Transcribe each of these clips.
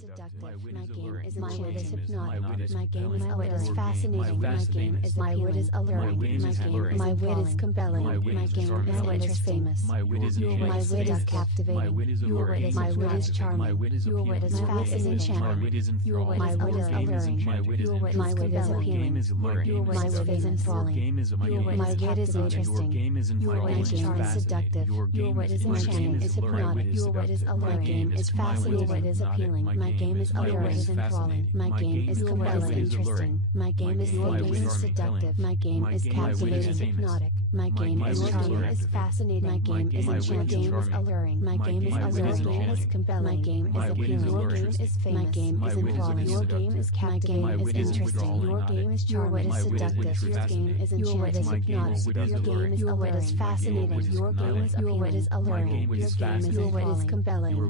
seductive. My My game is my wit is hypnotic. hypnotic. My game is alluring. fascinating. My game is My wit is alluring. My wit is compelling. My wit My is game charming. is famous. My wit is My wit is seductive. captivating. My wit is Your wit alluring. is my wit is charming. My wit is Your wit is appealing. fascinating. My wit is enthralling. My wit is alluring. My wit is Your wit is interesting. appealing. Your game is alluring. Your wit is enthralling. Your game is Your wit is interesting. Your game is Your wit is enthralling. seductive. Your wit is enchanting. Is hypnotic. Your wit is alluring. My game is fascinating. Your wit is appealing. My game is alluring. Is enthralling. My game is compelling. Interesting. My game is seductive. My game is captivating. Hypnotic. My game is charming. Is fascinating. My game is enchanting. Is alluring. My game is alluring. Is compelling. My game is appealing. Your game is famous. My game is enthralling. Your game is captivating. Is interesting. Your game is charming. Is seductive. Your game is enchanting. Your game is alluring. Is fascinating. Your game is alluring. Your wit is compelling. Your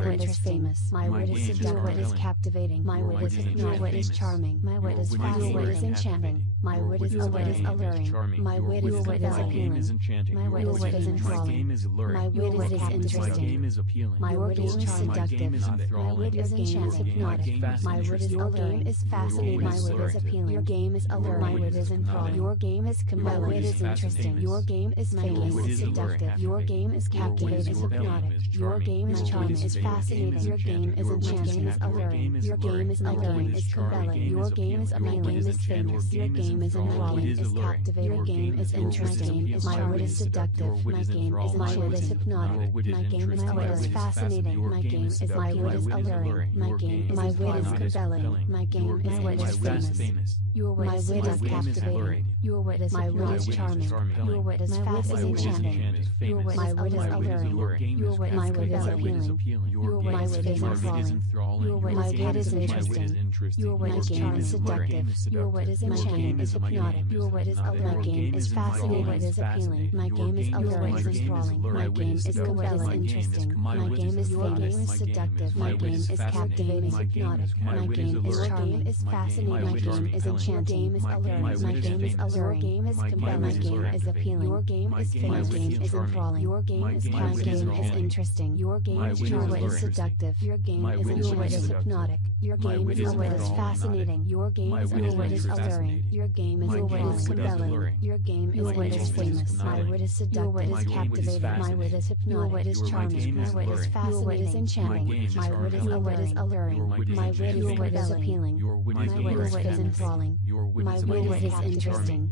wit is famous. My wit is seductive. Your wit is captivating. My wit is hypnotic. Your wit is charming. My wit is fascinating. Your wit is enchanting. My wit is alluring. My wit is appealing. My wit is enthralling. My wit is interesting. My wit is seductive. My wit is enchanting. Hypnotic. My wit is alluring. Is fascinating. My wit is appealing. Your game is alluring. My wit is enthralling. Your game is compelling. My wit is interesting. Your game is famous. Seductive. Your game is captivating. Hypnotic. Your game is charming. Is fascinating. Your game is enchanting. Is alluring. Your game is alluring. Is compelling. Your game is my game is famous. Your game is enthralling. Is captivating. Your game is interesting. My wit is seductive. My game is my wit is hypnotic. My game is fascinating. My game is my wit is alluring. My game is my wit is compelling. My game is wit is famous. Your wit is captivating. Your wit is my wit is charming. Your wit is fascinating. Your wit is alluring. Your wit my wit is appealing. Your wit is enthralling. Your wit is interesting. Your wit is charming, seductive. Your wit is enchanting. Is hypnotic. Your wit is alluring. My game is fascinating. Your wit is appealing. My game is alluring. Is enthralling. My game is compelling. Interesting. My game is seductive. My game is captivating. Hypnotic. My game is charming. Is fascinating. My game is enchanting. Is alluring. My game is alluring. Your game is compelling. My game is appealing. Your game is famous. My game is enthralling. Your game is captivating. Is interesting. Your game is charming. Is seductive. Your game is hypnotic. Your game is fascinating. Your game is alluring. Your game is compelling. Your game is famous. My wit is seductive. Your wit is captivating. My wit is hypnotic. Your wit is charming. My wit is fascinating. Your wit is enchanting. My wit is alluring. My wit is appealing. My wit is enthralling. My wit is interesting.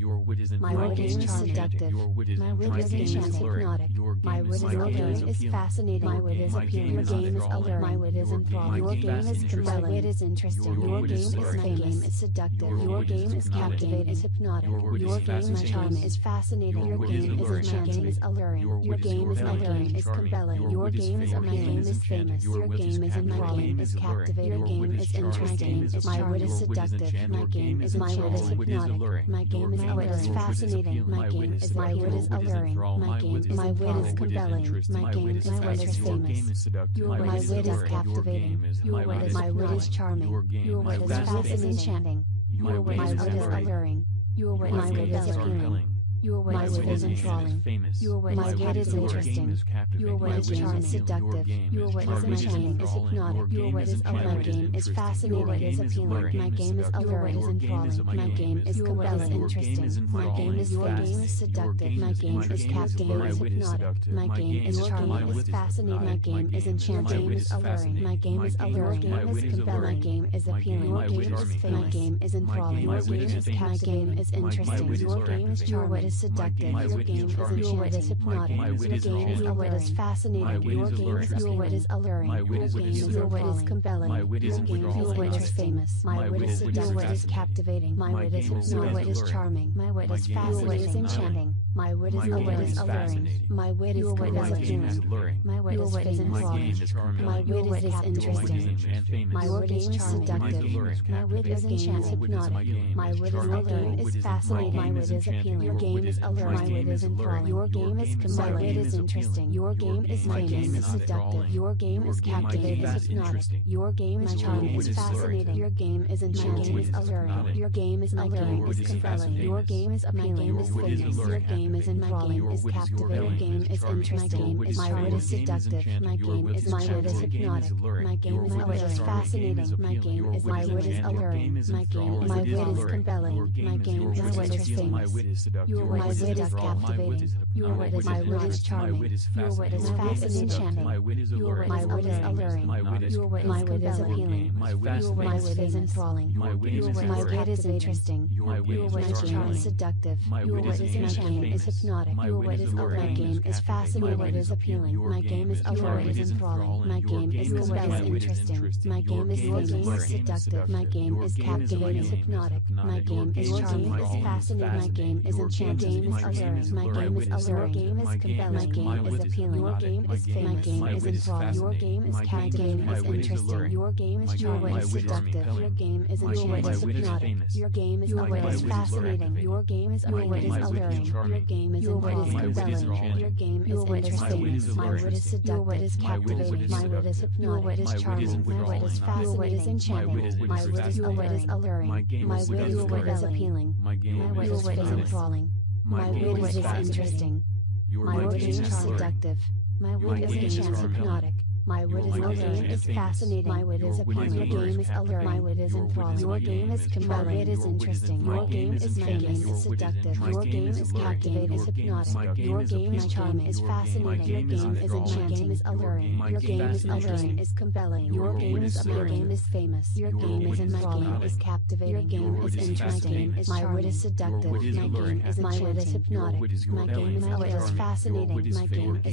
My wit is seductive. My wit is enchanting. Hypnotic. My wit is alluring. Is fascinating. My wit is appealing. Your game is alluring. My wit is enthralling. Your game is compelling. My wit is interesting. Your game is famous. Is seductive. Your game is captivating. Is hypnotic. Your game is charming. Is fascinating. Your game is enchanting. Is alluring. Your game is alluring. Is compelling. Your game is my game is famous. Your game is enthralling. Is captivating. Your game is interesting. My wit is seductive. My game is hypnotic. My game is fascinating. My game is my wit is alluring. My wit is compelling. My game is famous. Your wit is captivating. Your wit is my wit is charming. Your wit is fascinating. Enchanting. Your wit is alluring. Your wit is appealing. Your wit is enthralling. Your wit is interesting. Your wit is charming, seductive. Your wit is enchanting, is hypnotic. Your wit is my game is fascinating, is appealing. My game is alluring, is enthralling. My game is compelling, interesting. My game is seductive. My game is captivating, is hypnotic. My game is charming, is fascinating. My game is enchanting, is alluring. My game is alluring. My game is compelling. My game is appealing. Your game is famous. My game is enthralling. Your game is captivating. My game is interesting. Your game is charming, is seductive. Your game is hypnotic. Your wit is fascinating. Your wit is alluring. Your wit is compelling. Your wit is famous. My wit is seductive. Your wit is captivating. My wit is hypnotic. Your wit is charming. My wit is fascinating. Your wit is enchanting. My wit is alluring. My wit is appealing. My wit is enthralling. My wit is interesting. My wit is seductive. My wit is hypnotic. My wit is alluring. Is fascinating. My wit is appealing. Your game is alluring. My wit is enthralling. Your game is compelling. My wit is interesting. Your game is famous. Seductive. Your game is captivating. Is hypnotic. Your game is charming. Is fascinating. Your game is enchanting. Is alluring. Your game is alluring. Is compelling. Your game is appealing. Is famous. Your game game is enthralling, is captivating, your game is interesting, my wit is seductive, my game is hypnotic, my game is fascinating, my game is alluring, my wit is compelling, my game is interesting, my wit is captivating, my wit is charming, your wit is fascinating, my wit is alluring, your wit is appealing, my wit is enthralling, my wit is interesting, your wit is seductive, your wit is enchanting, is hypnotic, your wit is alluring, my game is fascinating, my wit is appealing, my game is alluring, is enthralling, my game is compelling, interesting, my game is seductive, my game is captivating, is hypnotic, my game is charming, is fascinating, my game is enchanting, is alluring, my game is alluring, game is compelling, my game is appealing, your game is famous, my game is enthralling, your game is captivating, is interesting, your game is charming, is seductive, your game is enchanting, is hypnotic, your game is fascinating, your game is alluring, your game is compelling, your game is interesting, my wit is seductive, your wit is captivating, my wit is hypnotic, your wit is charming, my wit is fascinating, your wit is enchanting, my wit is alluring, my wit is appealing, my wit is enthralling, my wit is interesting, my wit is seductive, my wit is enchanting, hypnotic, my wit is alluring, is fascinating, my wit is appealing, your game is alluring, my wit is enthralling, your game is compelling, my wit is interesting, your game is famous, is seductive, your game is captivating, is hypnotic, your game is charming, is fascinating, your game is enchanting, is alluring, your game is alluring, is compelling, your game is famous, your game is enthralling, is captivating, your game is interesting, is my wit is seductive, my game is hypnotic, my game is fascinating,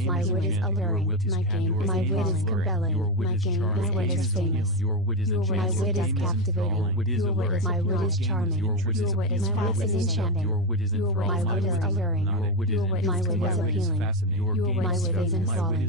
my wit is alluring, my wit is compelling, my wit is famous, my wit is captivating, my wit is charming, your wit is enchanting, my wit is alluring, my wit is appealing, my wit is enthralling,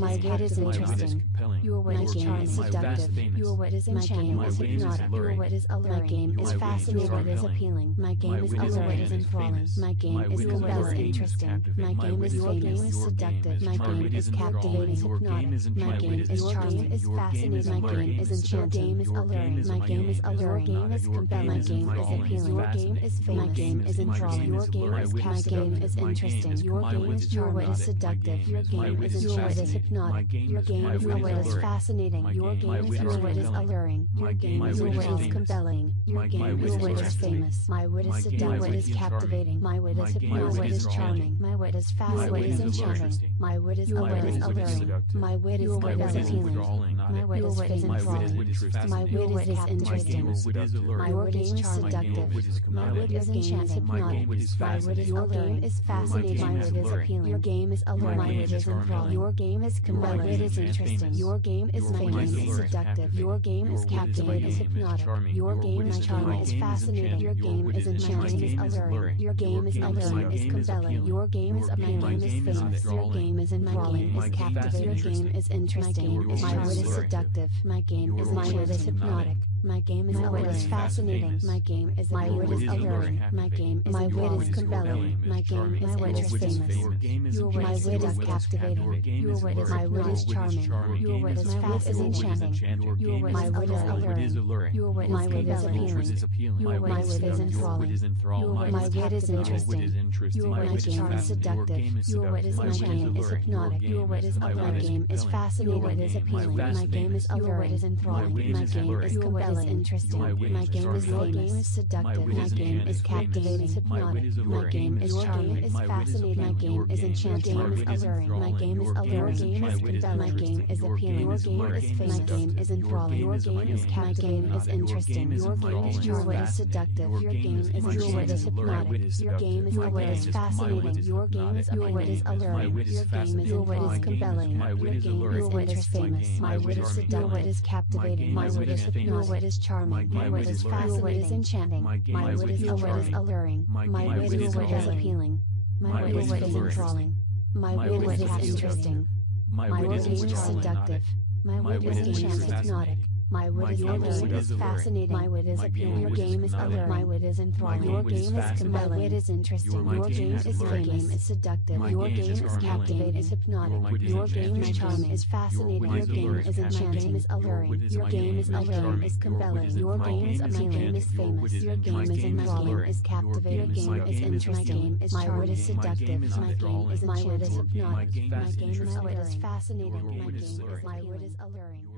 my wit is interesting, your wit is charming, seductive, your wit is enchanting, is hypnotic, your wit is alluring, my game is fascinating, is appealing, my game is alluring, is enthralling, my game is compelling, interesting, my game is famous, seductive, my game is captivating, hypnotic, my game is charming, is fascinating, my game is enchanting, is alluring, my game is alluring, your game is compelling, my game is appealing, your game is famous, my game is enthralling, your game is captivating, my game is interesting, your game is your wit is seductive, your game is hypnotic, your game is fascinating, your game is alluring, your game is compelling, your game is famous, my wit is seductive, my wit is captivating, my wit is hypnotic, my wit is charming, my wit is fascinating, my wit is enchanting, my wit is alluring, my wit is appealing, my wit is enthralling, my wit is interesting, my wit is seductive, my wit is enchanting, hypnotic, my wit is alluring, is fascinating, my wit is appealing, your game is alluring, my wit is enthralling, your game is compelling, my wit is interesting, your game is famous, is seductive, your game is captivating, is hypnotic, your game is charming, is fascinating, your game is enchanting, is alluring, your game is alluring, is compelling, your game is appealing, is famous, your game is enthralling, is captivating, your game is interesting, my wit is seductive, my wit is hypnotic, my game is alluring, is fascinating, my wit is alluring, my wit is compelling, my wit is famous, my wit is captivating, my wit is charming, your wit is enchanting, my wit is alluring, my wit is appealing, my wit is enthralling, my wit is interesting, my game is seductive, your wit is enchanting, is hypnotic, your wit is alluring, my game is fascinating, my wit is appealing, my game is alluring, is enthralling, my game is compelling, is interesting, my game is famous, seductive, my game is captivating, hypnotic, my game is charming, is fascinating, my game is enchanting, is alluring, my game is alluring, is compelling, my game is appealing, your game is famous, my game is enthralling, your game is captivating, is interesting, your game is charming, is seductive, your game is enchanting, is hypnotic, your game is fascinating, your game is alluring, your wit is compelling, your wit is famous, my wit is seductive, your wit is captivating, my wit is hypnotic, your wit is charming, my wit is fascinating, my wit is enchanting, my wit is alluring, my wit is appealing, my wit is enthralling, my wit is interesting, my wit is seductive, my wit is enchanting, hypnotic, My wit is alluring. Your fascinating. My wit is appealing. Your game is alluring. My wit is enthralling. Your game is compelling. My wit is interesting. Your game is famous. My game is seductive. Your game is captivating. Is hypnotic. Your game is charming. Is fascinating. Your game is enchanting. My game is alluring. Your game is alluring. Is compelling. Your game is appealing. My game is famous. Your game is enthralling. Is captivating. Your game is interesting. My wit is seductive. My game is. My wit is hypnotic. My game is fascinating. My game is. My wit is alluring.